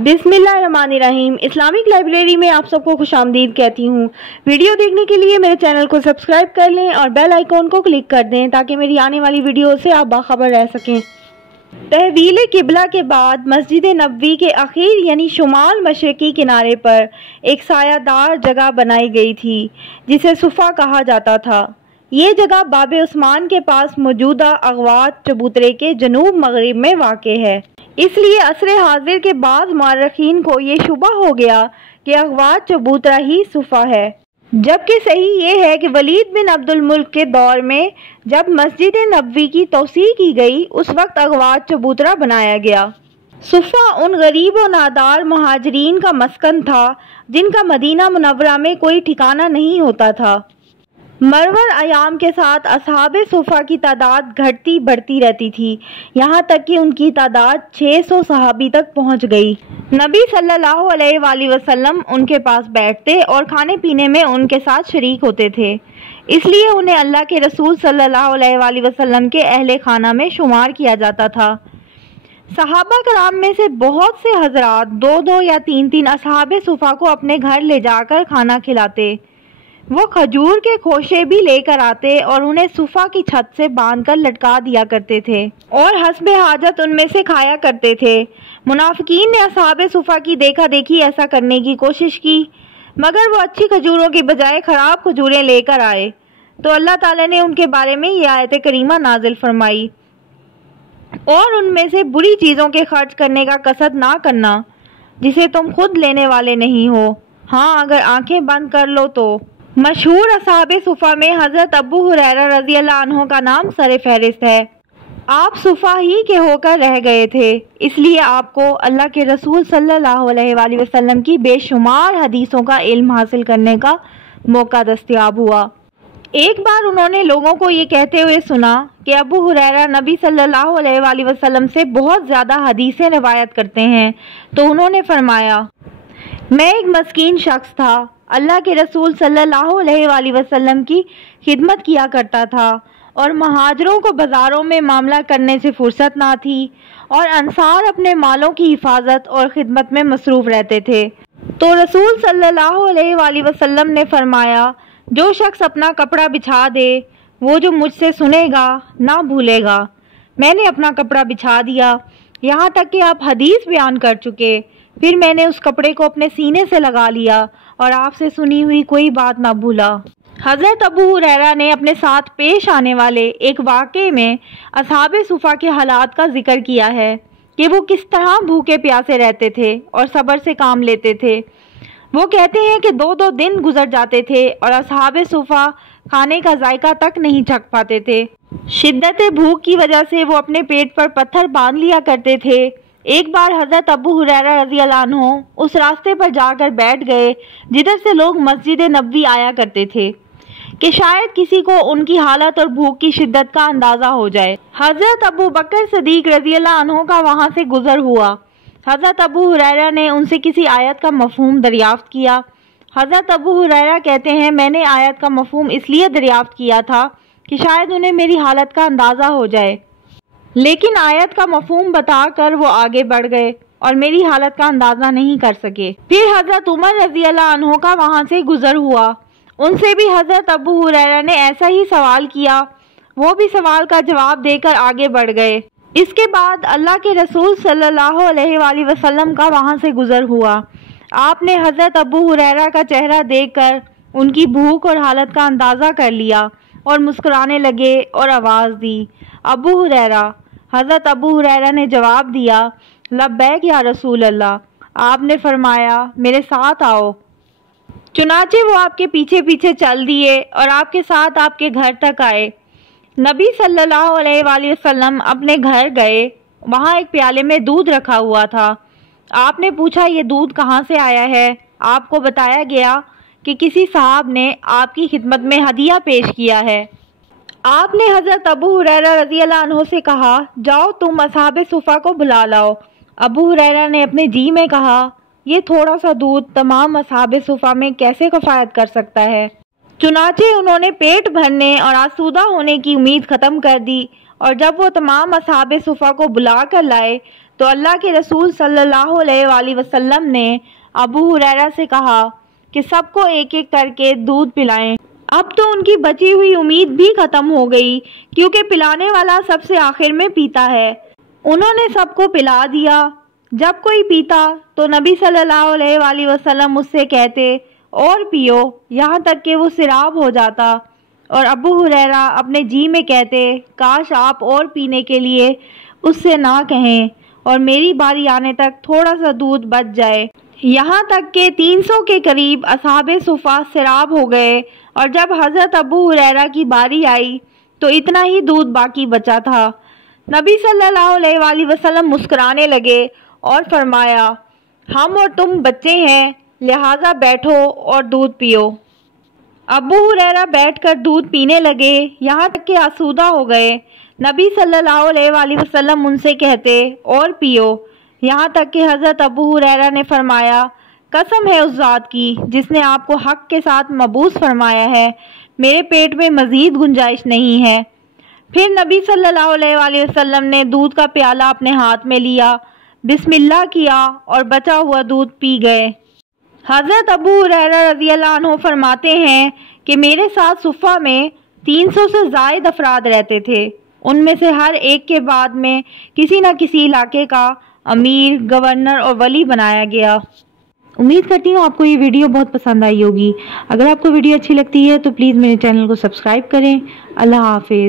बिस्मिल्लाहिर्रहमानिर्रहीम। Islamic library में आप सबको खुश आमदीद कहती हूँ। वीडियो देखने के लिए मेरे चैनल को सब्सक्राइब कर लें और बेल आइकॉन को क्लिक कर दें ताकि मेरी आने वाली वीडियो से आप बाखबर रह सकें। तहवील किबला के बाद मस्जिद नबवी के आखिर यानी शुमाल मशरकी किनारे पर एक सायादार जगह बनाई गई थी जिसे सुफ़ा कहा जाता था। ये जगह बाब उस्मान के पास मौजूदा अगवात चबूतरे के जनूब मगरिब में वाक़े है। इसलिए असरे हाजिर के बाद मुअर्रिखीन को ये शुबा हो गया कि अगवात चबूतरा ही सुफ़ा है, जबकि सही ये है कि वलीद बिन अब्दुल मुल्क के दौर में जब मस्जिद नबवी की तौसी की गई उस वक्त अगवात चबूतरा बनाया गया। सुफ़ा उन गरीब व नादार मुहाजिरीन का मस्कन था जिनका मदीना मुनव्वरा में कोई ठिकाना नहीं होता था। मरवर अयाम के साथ असहाबे सुफ़ा की तादाद घटती बढ़ती रहती थी, यहाँ तक कि उनकी तादाद 600 सहाबी तक पहुँच गई। नबी सल्लल्लाहु अलैहि वसल्लम उनके पास बैठते और खाने पीने में उनके साथ शरीक होते थे, इसलिए उन्हें अल्लाह के रसूल सल्लल्लाहु अलैहि वसल्लम के अहले खाना में शुमार किया जाता था। सहाबा कराम में से बहुत से हजरात दो दो या तीन तीन असहाबे सुफ़ा को अपने घर ले जाकर खाना खिलाते। वो खजूर के खोशे भी लेकर आते और उन्हें सुफ़ा की छत से बांधकर लटका दिया करते थे और हस्बे हाजत उनमें से खाया करते थे। मुनाफिकीन ने असहाबे सुफ़ा की देखा देखी ऐसा करने की कोशिश की, मगर वो अच्छी खजूरों की बजाय ख़राब खजूरें लेकर आए तो अल्लाह ताला ने उनके बारे में ये आयत करीमा नाजिल फरमाई, और उनमें से बुरी चीज़ों के खर्च करने का कसद ना करना जिसे तुम खुद लेने वाले नहीं हो, हाँ अगर आंखें बंद कर लो तो। मशहूर असहाबे सुफ़ा में हज़रत अबू हुरैरा रज़ी अल्लाह अन्हु का नाम सर फहरिस्त है। आप सुफ़ा ही के होकर रह गए थे, इसलिए आपको अल्लाह के रसूल सल्लल्लाहु अलैहि वसल्लम की बेशुमार हदीसों का इल्म हासिल करने का मौका दस्तयाब हुआ। एक बार उन्होंने लोगों को ये कहते हुए सुना कि अबू हुरैरा नबी सल्लल्लाहु अलैहि वसल्लम से बहुत ज़्यादा हदीसें रिवायत करते हैं, तो उन्होंने फरमाया, मैं एक मस्कीन शख्स था, अल्लाह के रसूल सल्लल्लाहु अलैहि वसल्लम की खिदमत किया करता था और महाजरों को बाज़ारों में मामला करने से फुर्सत ना थी और अंसार अपने मालों की हिफाजत और खिदमत में मसरूफ़ रहते थे। तो रसूल सल्लल्लाहु अलैहि वसल्लम ने फरमाया, जो शख्स अपना कपड़ा बिछा दे वो जो मुझसे सुनेगा ना भूलेगा। मैंने अपना कपड़ा बिछा दिया, यहाँ तक कि आप हदीस बयान कर चुके, फिर मैंने उस कपड़े को अपने सीने से लगा लिया और आपसे सुनी हुई कोई बात ना भूला। हज़रत अबू हुरैरा ने अपने साथ पेश आने वाले एक वाक़े में असहाबे सुफ़ा के हालात का जिक्र किया है कि वो किस तरह भूखे प्यासे रहते थे और सब्र से काम लेते थे। वो कहते हैं कि दो दो दिन गुजर जाते थे और असहाबे सुफ़ा खाने का जायका तक नहीं चख पाते थे। शिद्दत भूख की वजह से वो अपने पेट पर पत्थर बांध लिया करते थे। एक बार हज़रत अबू हुरैरा रज़ी अल्लाह अन्हु उस रास्ते पर जाकर बैठ गए जिधर से लोग मस्जिद नबवी आया करते थे कि शायद किसी को उनकी हालत और भूख की शिद्दत का अंदाज़ा हो जाए। हज़रत अबू बकर सदीक रज़ी अल्लाह अन्हु का वहाँ से गुज़र हुआ। हज़रत अबू हुरैरा ने उनसे किसी आयत का मफ़हूम दरियाफ़्त किया। हज़रत अबू हुरैरा कहते हैं, मैंने आयत का मफ़हूम इसलिए दरियाफ़्त किया था कि शायद उन्हें मेरी हालत का अंदाज़ा हो जाए, लेकिन आयत का मफ़हूम बताकर वो आगे बढ़ गए और मेरी हालत का अंदाज़ा नहीं कर सके। फिर हज़रत उमर रज़ी अल्लाह अन्हु का वहाँ से गुज़र हुआ। उनसे भी हज़रत अबू हुरैरा ने ऐसा ही सवाल किया, वो भी सवाल का जवाब देकर आगे बढ़ गए। इसके बाद अल्लाह के रसूल सल्लल्लाहु अलैहि वसल्लम का वहाँ से गुज़र हुआ। आपने हज़रत अबू हुरैरा का चेहरा देखकर उनकी भूख और हालत का अंदाज़ा कर लिया और मुस्कुराने लगे और आवाज़ दी, अबू हुरैरा। हज़रत अबू हुरैरा ने जवाब दिया, लब्बैक या रसूल अल्लाह। आपने फरमाया, मेरे साथ आओ। चुनाचे वो आपके पीछे पीछे चल दिए और आपके साथ आपके घर तक आए। नबी सल्लल्लाहु अलैहि वसल्लम अपने घर गए, वहाँ एक प्याले में दूध रखा हुआ था। आपने पूछा, ये दूध कहाँ से आया है? आपको बताया गया कि किसी साहब ने आपकी खिदमत में हदिया पेश किया है। आपने हज़रत अबू हुरैरा रज़ी अल्लाह अन्हु से कहा, जाओ तुम असहाबे सुफ़ा को बुला लाओ। अबू हुरैरा ने अपने जी में कहा, ये थोड़ा सा दूध तमाम असहाबे सुफ़ा में कैसे किफ़ायत कर सकता है। चुनाचे उन्होंने पेट भरने और आसूदा होने की उम्मीद ख़त्म कर दी और जब वो तमाम असहाबे सुफ़ा को बुला कर लाए تو اللہ کے رسول صلی اللہ علیہ وسلم نے ابو ہریرہ سے کہا کہ سب کو ایک ایک کر کے دودھ پلائیں۔ اب تو ان کی بچی ہوئی امید بھی ختم ہو گئی، کیونکہ پلانے والا سب سے آخر میں پیتا ہے۔ انہوں نے سب کو پلا دیا۔ جب کوئی پیتا تو نبی صلی اللہ علیہ وسلم اس سے کہتے اور پیو، یہاں تک کہ وہ سیراب ہو جاتا، اور ابو ہریرہ اپنے جی میں کہتے کاش آپ اور پینے کے لیے اس سے نہ کہیں اور میری باری آنے تک تھوڑا سا دودھ بچ جائے۔ یہاں تک کہ 300 کے قریب اصحاب صفہ سیراب ہو گئے، اور جب حضرت ابو ہریرہ کی باری آئی تو اتنا ہی دودھ باقی بچا تھا۔ نبی صلی اللہ علیہ وسلم مسکرانے لگے اور فرمایا ہم اور تم بچے ہیں، لہٰذا بیٹھو اور دودھ پیو۔ ابو ہریرہ بیٹھ کر دودھ پینے لگے، یہاں تک کہ آسودہ ہو گئے۔ نبی صلی اللہ علیہ وسلم ان سے کہتے اور پیو، یہاں تک کہ حضرت ابو ہریرہ نے فرمایا قسم ہے اس ذات کی جس نے آپ کو حق کے ساتھ مبعوث فرمایا ہے، میرے پیٹ میں مزید گنجائش نہیں ہے۔ پھر نبی صلی اللہ علیہ وسلم نے دودھ کا پیالہ اپنے ہاتھ میں لیا، بسم اللہ کیا اور بچا ہوا دودھ پی گئے۔ حضرت ابو ہریرہ رضی اللہ عنہ فرماتے ہیں کہ میرے ساتھ صفہ میں 300 سے زائد افراد رہتے تھے، ان میں سے ہر ایک کے بعد میں کسی نہ کسی علاقے کا امیر، گورنر اور ولی بنایا گیا۔ امید کرتی ہوں آپ کو یہ ویڈیو بہت پسند آئی ہوگی۔ اگر آپ کو ویڈیو اچھی لگتی ہے تو پلیز میرے چینل کو سبسکرائب کریں۔ اللہ حافظ۔